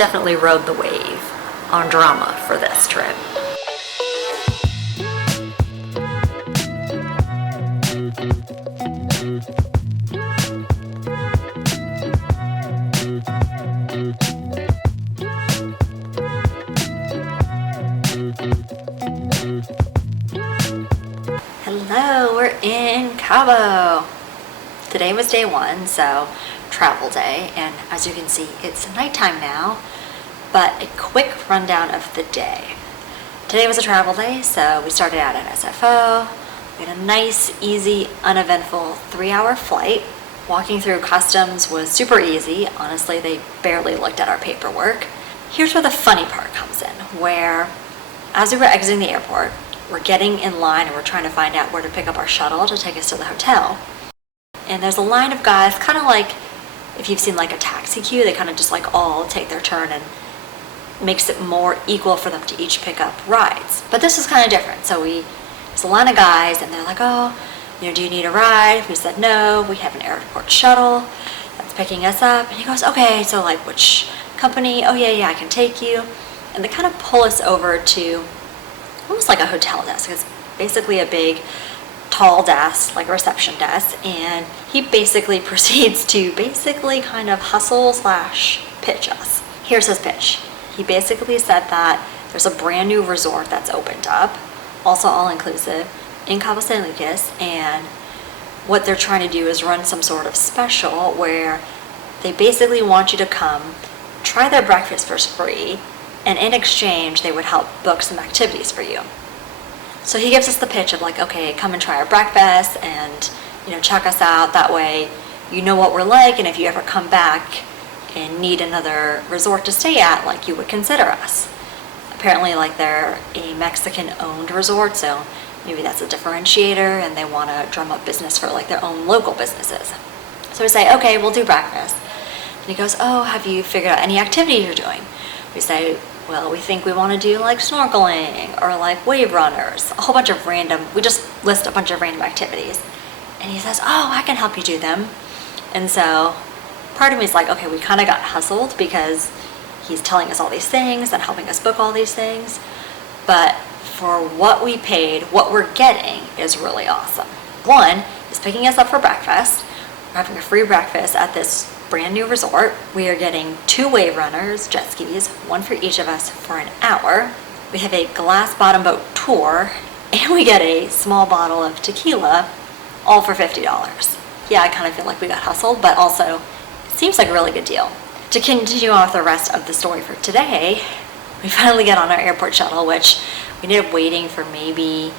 definitely rode the wave on drama for this trip. Hello, we're in Cabo. Today was day one, so travel day, and as you can see, it's nighttime now, but a quick rundown of the day. Today was a travel day, so we started out at SFO. We had a nice, easy, uneventful 3-hour flight. Walking through customs was super easy. Honestly, they barely looked at our paperwork. Here's where the funny part comes in, where as we were exiting the airport, we're getting in line and we're trying to find out where to pick up our shuttle to take us to the hotel. And there's a line of guys, kind of like if you've seen like a taxi queue, they kind of just like all take their turn and makes it more equal for them to each pick up rides. But this is kind of different. So there's a line of guys and they're like, oh, do you need a ride? We said no, we have an airport shuttle that's picking us up. And he goes, okay, so like which company? Oh yeah, I can take you. And they kind of pull us over to almost like a hotel desk. It's basically a big, tall desk, like a reception desk. And he basically proceeds to kind of hustle / pitch us. Here's his pitch. He basically said that there's a brand new resort that's opened up, also all-inclusive, in Cabo San Lucas, and what they're trying to do is run some sort of special where they basically want you to come, try their breakfast for free, and in exchange they would help book some activities for you. So he gives us the pitch of like, okay, come and try our breakfast and check us out. That way you know what we're like, and if you ever come back and need another resort to stay at, like you would consider us. Apparently like they're a Mexican owned resort, so maybe that's a differentiator and they want to drum up business for like their own local businesses. So we say, okay, we'll do breakfast. And he goes, oh, have you figured out any activities you're doing? We say, well, we think we want to do like snorkeling or like wave runners, a whole bunch of we just list a bunch of random activities. And he says, oh, I can help you do them. And so part of me is like, okay, we kind of got hustled because he's telling us all these things and helping us book all these things. But for what we paid, what we're getting is really awesome. One is picking us up for breakfast. We're having a free breakfast at this brand new resort. We are getting 2 wave runners, jet skis, 1 for each of us for an hour. We have a glass bottom boat tour, and we get a small bottle of tequila, all for $50. Yeah, I kind of feel like we got hustled, but also it seems like a really good deal. To continue on with the rest of the story for today, we finally get on our airport shuttle, which we ended up waiting for maybe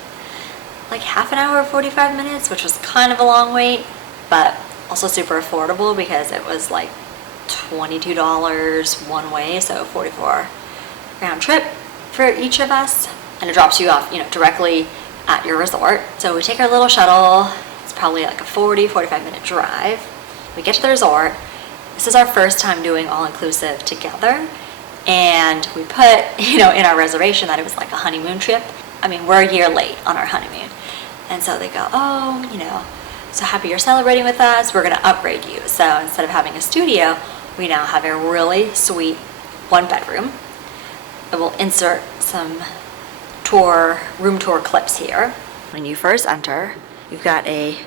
like half an hour, 45 minutes, which was kind of a long wait, but also super affordable because it was like $22 one way, so $44 round trip for each of us, and it drops you off, directly at your resort. So we take our little shuttle. It's probably like a 45 minute drive. We get to the resort. This is our first time doing all-inclusive together, and we put, in our reservation that it was like a honeymoon trip. I mean, we're a year late on our honeymoon, and so they go, oh, so happy you're celebrating with us, we're going to upgrade you. So instead of having a studio, we now have a really sweet 1-bedroom. I will insert some room tour clips here. When you first enter, you've got a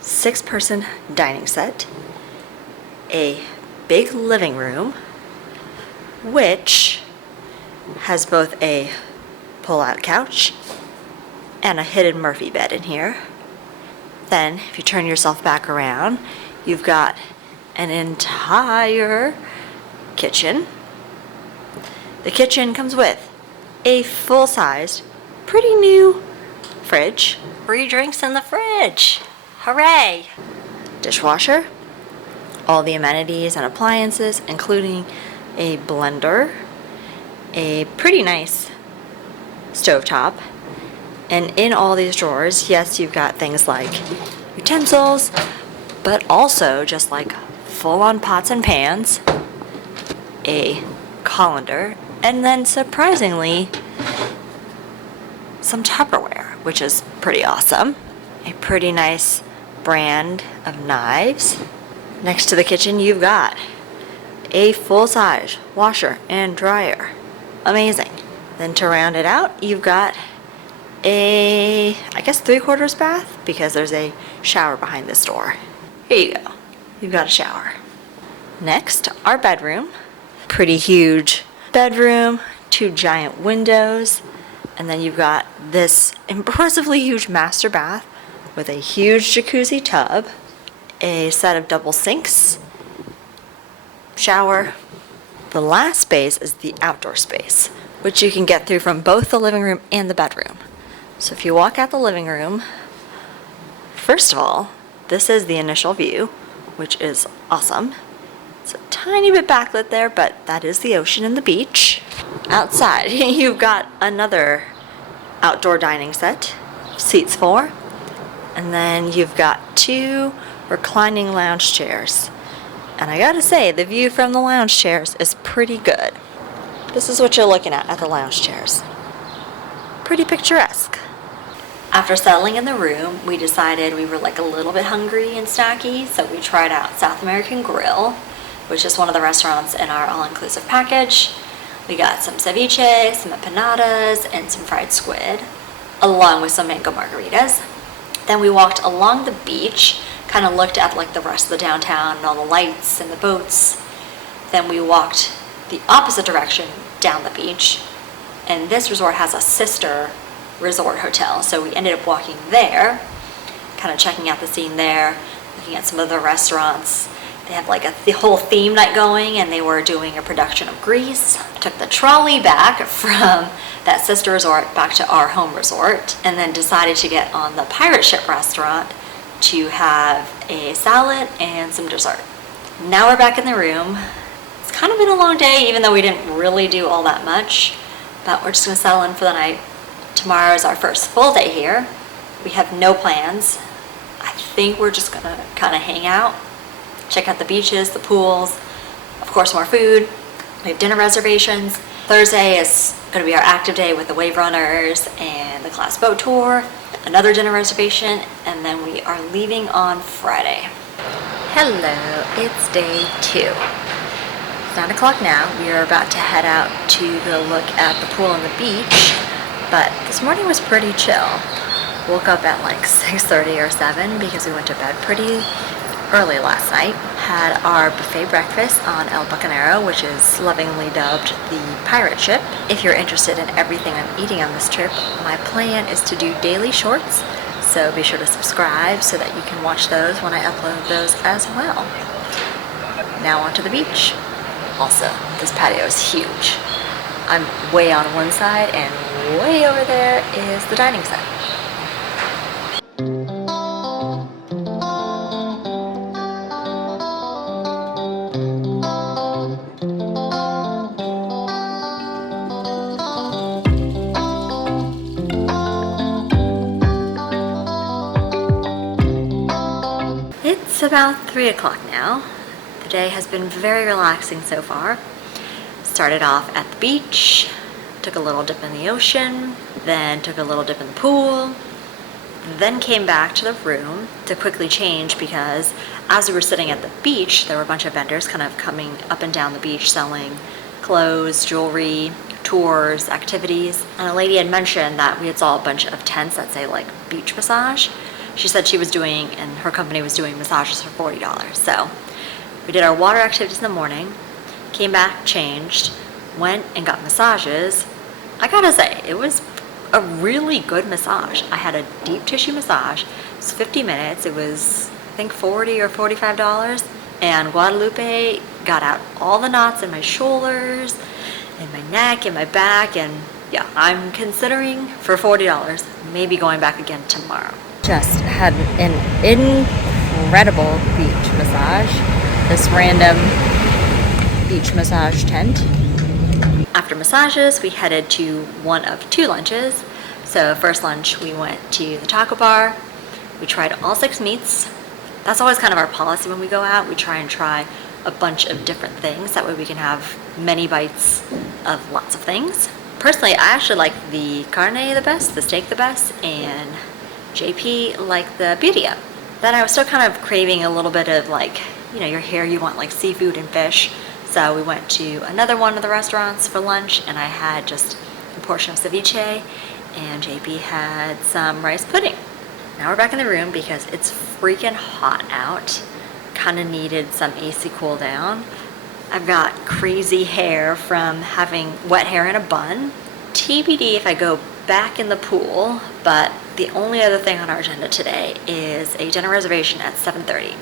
6-person dining set, a big living room, which has both a pull-out couch and a hidden Murphy bed in here. Then, if you turn yourself back around, you've got an entire kitchen. The kitchen comes with a full-sized, pretty new fridge. Free drinks in the fridge. Hooray! Dishwasher. All the amenities and appliances, including a blender, a pretty nice stovetop, and in all these drawers, yes, you've got things like utensils, but also just like full-on pots and pans, a colander, and then surprisingly, some Tupperware, which is pretty awesome. A pretty nice brand of knives. Next to the kitchen, you've got a full-size washer and dryer. Amazing. Then to round it out, you've got a, I guess 3/4 bath, because there's a shower behind this door. Here you go. You've got a shower. Next, our bedroom. Pretty huge bedroom, 2 giant windows, and then you've got this impressively huge master bath with a huge jacuzzi tub, a set of double sinks, shower. The last space is the outdoor space, which you can get through from both the living room and the bedroom. So if you walk out the living room, first of all, this is the initial view, which is awesome. It's a tiny bit backlit there, but that is the ocean and the beach. Outside, you've got another outdoor dining set, seats 4, and then you've got 2 reclining lounge chairs. And I gotta say, the view from the lounge chairs is pretty good. This is what you're looking at the lounge chairs. Pretty picturesque. After settling in the room, we decided we were like a little bit hungry and snacky, so we tried out South American Grill, which is one of the restaurants in our all-inclusive package. We got some ceviche, some empanadas, and some fried squid, along with some mango margaritas. Then we walked along the beach, kind of looked at like the rest of the downtown and all the lights and the boats. Then we walked the opposite direction down the beach, and this resort has a sister resort hotel, so we ended up walking there, kind of checking out the scene there, looking at some of the restaurants. They have like the whole theme night going, and they were doing a production of Grease. Took the trolley back from that sister resort back to our home resort, and then decided to get on the pirate ship restaurant to have a salad and some dessert. Now we're back in the room. It's kind of been a long day, even though we didn't really do all that much, but we're just gonna settle in for the night. Tomorrow is our first full day here. We have no plans. I think we're just gonna kind of hang out, check out the beaches, the pools, of course more food. We have dinner reservations. Thursday is gonna be our active day with the wave runners and the class boat tour, another dinner reservation, and then we are leaving on Friday. Hello, it's day 2. It's 9 o'clock now. We are about to head out to go look at the pool and the beach, but this morning was pretty chill. Woke up at like 6:30 or 7 because we went to bed pretty early last night. Had our buffet breakfast on El Bucanero, which is lovingly dubbed the pirate ship. If you're interested in everything I'm eating on this trip, my plan is to do daily shorts, so be sure to subscribe so that you can watch those when I upload those as well. Now onto the beach. Also, this patio is huge. I'm way on one side, and way over there is the dining set. It's about 3 o'clock now. The day has been very relaxing so far. Started off at the beach, took a little dip in the ocean, then took a little dip in the pool, then came back to the room to quickly change because as we were sitting at the beach, there were a bunch of vendors kind of coming up and down the beach selling clothes, jewelry, tours, activities. And a lady had mentioned that we had saw a bunch of tents that say like beach massage. She said she was doing, and her company was doing massages for $40. So we did our water activities in the morning, came back, changed, went and got massages. I gotta say, it was a really good massage. I had a deep tissue massage. It was 50 minutes. It was, I think, $40 or $45. And Guadalupe got out all the knots in my shoulders, in my neck, in my back, and yeah, I'm considering for $40, maybe going back again tomorrow. Just had an incredible beach massage. This random beach massage tent. After massages, we headed to one of 2 lunches. So first lunch, we went to the taco bar. We tried all 6 meats. That's always kind of our policy when we go out. We try a bunch of different things. That way we can have many bites of lots of things. Personally, I actually like the carne the best, the steak the best, and JP liked the birria. Then I was still kind of craving a little bit of like, you know, your hair, you want like seafood and fish. So we went to another one of the restaurants for lunch, and I had just a portion of ceviche, and JP had some rice pudding. Now we're back in the room because it's freaking hot out. Kind of needed some AC cool down. I've got crazy hair from having wet hair in a bun. TBD if I go back in the pool, but the only other thing on our agenda today is a dinner reservation at 7:30.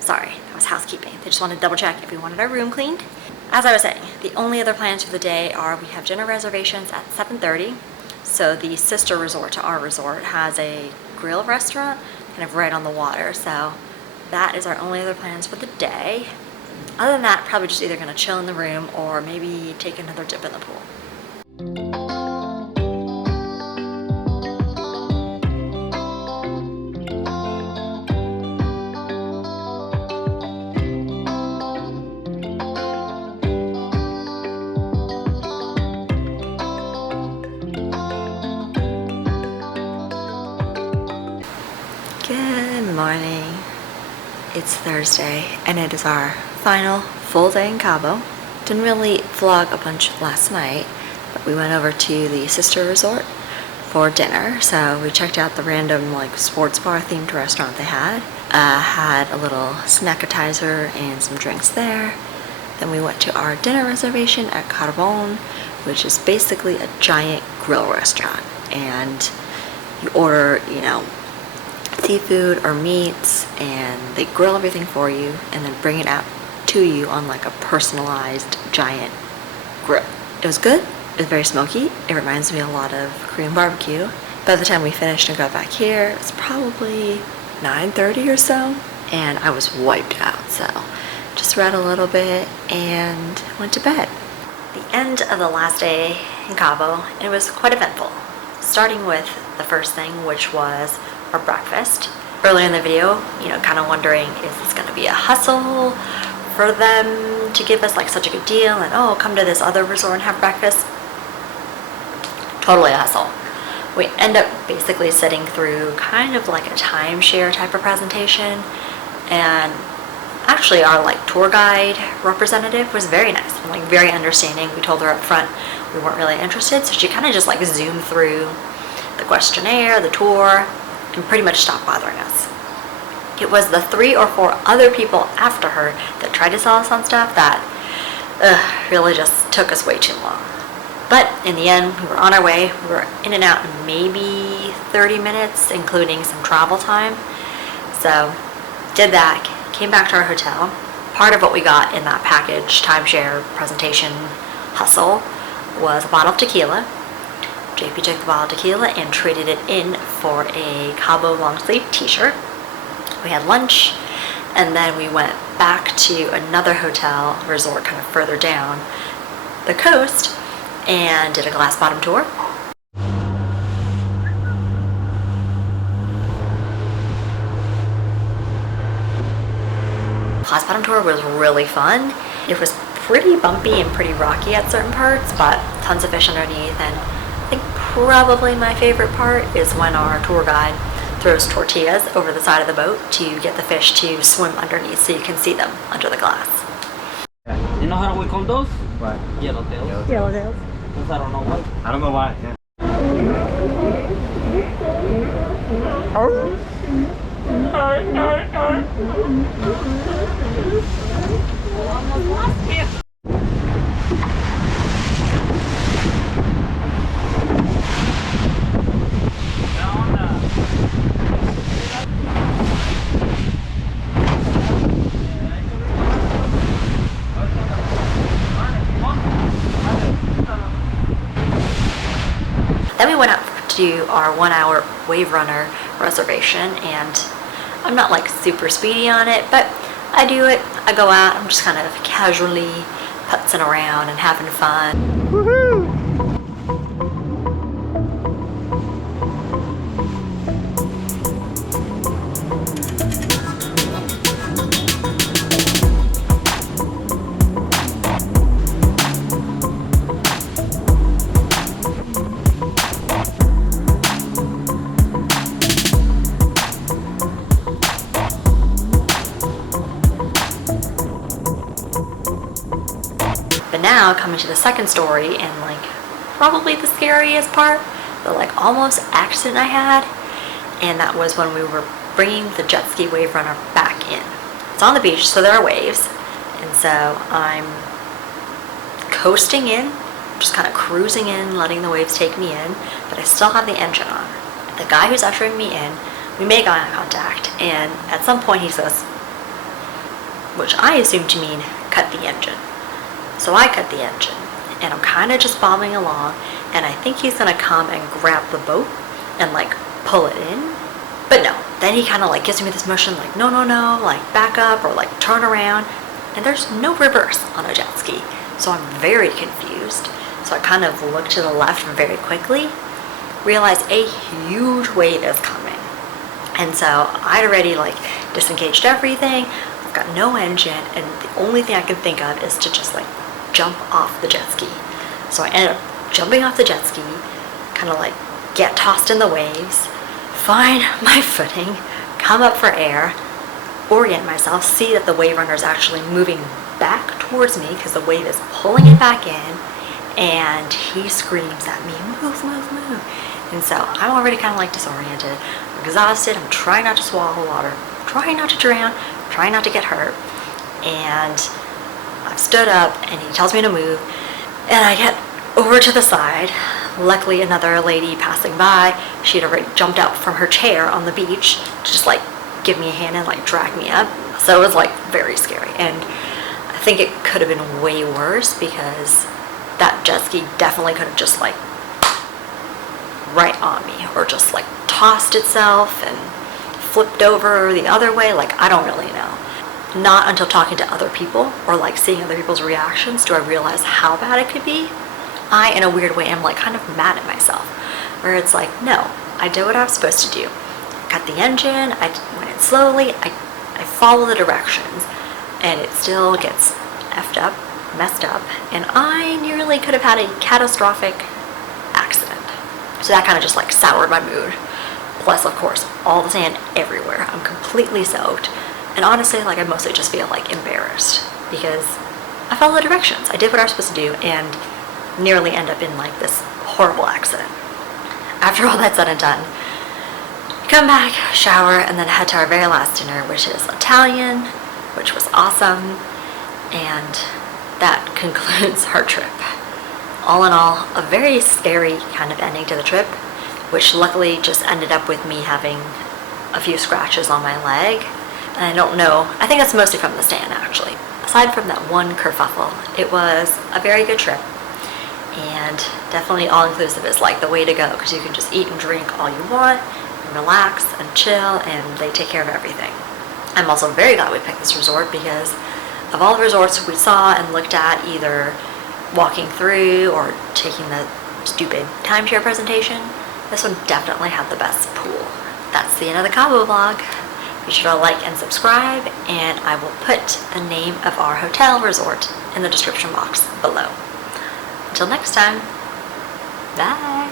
Sorry, that was housekeeping. They just wanted to double check if we wanted our room cleaned. As I was saying, the only other plans for the day are we have dinner reservations at 7:30. So the sister resort to our resort has a grill restaurant kind of right on the water. So that is our only other plans for the day. Other than that, probably just either gonna chill in the room or maybe take another dip in the pool. Good morning. It's Thursday and it is our final full day in Cabo. Didn't really vlog a bunch last night, but we went over to the sister resort for dinner. So we checked out the random like sports bar themed restaurant they had. Had a little snackatizer and some drinks there. Then we went to our dinner reservation at Carbone, which is basically a giant grill restaurant. And you order, seafood or meats, and they grill everything for you and then bring it out to you on like a personalized giant grill. It was good. It was very smoky. It reminds me a lot of Korean barbecue. By the time we finished and got back here, it was probably 9:30 or so, and I was wiped out. So just read a little bit and went to bed. The end of the last day in Cabo, it was quite eventful. Starting with the first thing, which was our breakfast. Earlier in the video, kind of wondering, is this going to be a hustle for them to give us like such a good deal and come to this other resort and have breakfast? Totally a hustle. We end up basically sitting through kind of like a timeshare type of presentation, and actually our like tour guide representative was very nice and like very understanding. We told her up front we weren't really interested, so she kind of just like zoomed through the questionnaire, the tour, and pretty much stopped bothering us. It was the 3 or 4 other people after her that tried to sell us on stuff that really just took us way too long. But in the end, we were on our way. We were in and out in maybe 30 minutes, including some travel time. So did that, came back to our hotel. Part of what we got in that package timeshare presentation hustle was a bottle of tequila. JP took the bottle of tequila and traded it in for a Cabo long sleeve t-shirt. We had lunch, and then we went back to another hotel resort kind of further down the coast and did a glass bottom tour. Glass bottom tour was really fun. It was pretty bumpy and pretty rocky at certain parts, but tons of fish underneath. And I think probably my favorite part is when our tour guide throws tortillas over the side of the boat to get the fish to swim underneath so you can see them under the glass. You know how we call those? What? Yellowtails. Yellowtails. I don't know why. I don't know why. Yeah. Then we went up to our 1-hour wave runner reservation, and I'm not like super speedy on it, but I do it. I go out, I'm just kind of casually putzing around and having fun. Woohoo! now coming to the second story and like probably the scariest part, the like almost accident I had, and that was when we were bringing the jet ski wave runner back in. It's on the beach, so there are waves, and so I'm coasting in, just kind of cruising in, letting the waves take me in, but I still have the engine on. The guy who's ushering me in, we make eye contact, and at some point he says, which I assume to mean cut the engine. So I cut the engine, and I'm kind of just bobbing along, and I think he's gonna come and grab the boat and like pull it in, but no. Then he kind of like gives me this motion like no, like back up or like turn around, and there's no reverse on a jet ski. So I'm very confused. So I kind of look to the left very quickly, realize a huge wave is coming. And so I'd already like disengaged everything, I've got no engine, and the only thing I can think of is to just like jump off the jet ski. So I ended up jumping off the jet ski, kind of like get tossed in the waves, find my footing, come up for air, orient myself, see that the wave runner is actually moving back towards me because the wave is pulling it back in, and he screams at me, move, move, move. And so I'm already kind of like disoriented, I'm exhausted, I'm trying not to swallow water, trying not to drown, trying not to get hurt, and I've stood up and he tells me to move, and I get over to the side. Luckily another lady passing by, she'd already jumped out from her chair on the beach to just like give me a hand and like drag me up. So it was like very scary, and I think it could have been way worse because that jet ski definitely could have just like right on me, or just like tossed itself and flipped over the other way. Like, I don't really know. Not until talking to other people or like seeing other people's reactions do I realize how bad it could be. I, in a weird way, am like kind of mad at myself, where it's like, no, I did what I was supposed to do. Cut the engine, I went in slowly, I follow the directions, and it still gets effed up, messed up, and I nearly could have had a catastrophic accident. So that kind of just like soured my mood. Plus, of course, all the sand everywhere. I'm completely soaked, and honestly, like I mostly just feel like embarrassed because I followed the directions. I did what I was supposed to do, and nearly end up in like this horrible accident. After all that's said and done, we come back, shower, and then head to our very last dinner, which is Italian, which was awesome, and that concludes our trip. All in all, a very scary kind of ending to the trip, which luckily just ended up with me having a few scratches on my leg, and I don't know, I think that's mostly from the sand actually. Aside from that one kerfuffle, it was a very good trip. And definitely all-inclusive is like the way to go, because you can just eat and drink all you want and relax and chill, and they take care of everything. I'm also very glad we picked this resort because of all the resorts we saw and looked at, either walking through or taking the stupid timeshare presentation, this one definitely had the best pool. That's the end of the Cabo vlog. Be sure to like and subscribe, and I will put the name of our hotel resort in the description box below. Until next time, bye!